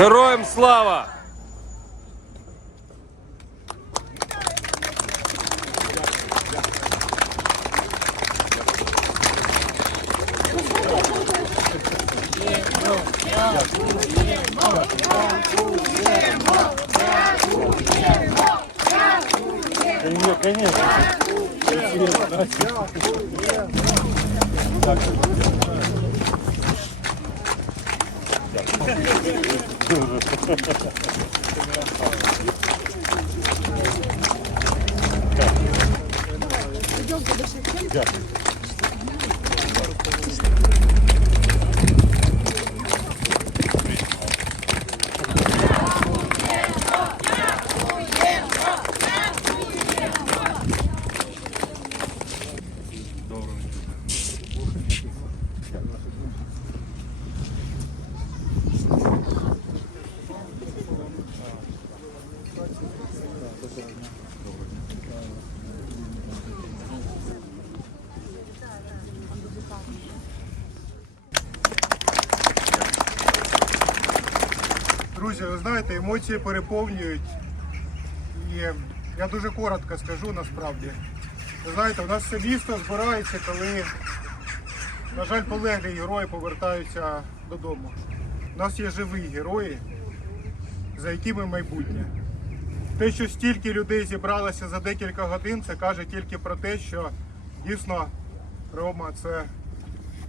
Героям слава! Дякую. Друзі, ви знаєте, емоції переповнюють. І я дуже коротко скажу насправді. Ви знаєте, у нас все місто збирається, коли, на жаль, полеглі герої повертаються додому. У нас є живі герої, за якими майбутнє. Те, що стільки людей зібралося за декілька годин, це каже тільки про те, що дійсно Рома це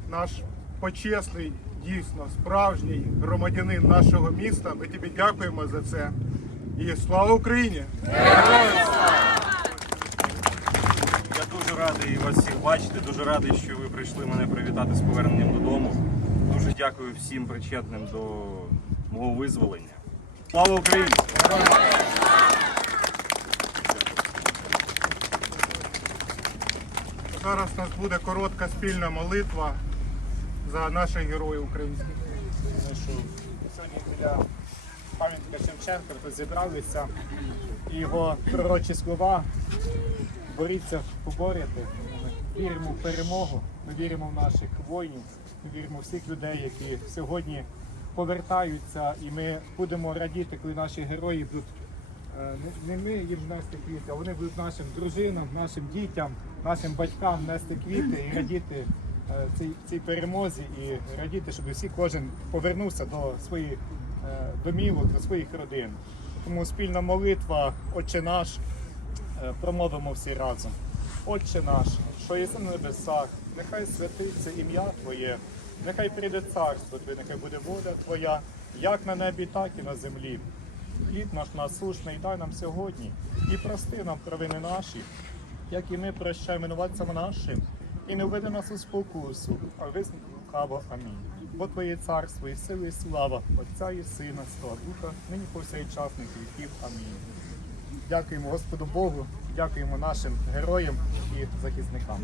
наш почесний, дійсно справжній громадянин нашого міста. Ми тобі дякуємо за це. І слава Україні! Я дуже радий вас всіх бачити, дуже радий, що ви прийшли мене привітати з поверненням додому. Дуже дякую всім причетним до мого визволення. Слава Україні! Зараз у нас буде коротка спільна молитва за наших героїв українських. Сьогодні біля пам'ятника Шевченка тут зібралися і його пророчі слова боріться поборяти. Ми віримо в перемогу, ми віримо в наших воїнів, ми віримо в всіх людей, які сьогодні повертаються, і ми будемо радіти, коли наші герої будуть. е, Не ми їм нести квіти, а вони будуть нашим дружинам, нашим дітям, нашим батькам нести квіти і радіти цій, цій перемозі і радіти, щоб всі кожен повернувся до своїх е, домівок, до своїх родин. Тому спільна молитва, Отче наш, е, промовимо всі разом. Отче наш, що єси на небесах, нехай святиться ім'я Твоє, нехай прийде царство Твоє, нехай буде воля Твоя, як на небі, так і на землі. Хліб наш насушний дай нам сьогодні і прости нам провини наші, як і ми прощаємо винуватцям нашим, і не веди нас у спокусу, а визнай лукаво. Амінь. Бо Твоє царство і сили, і слава, Отця і Сина, Святого Духа, нині повсякчас на віків. Амінь. Дякуємо Господу Богу, дякуємо нашим героям і захисникам.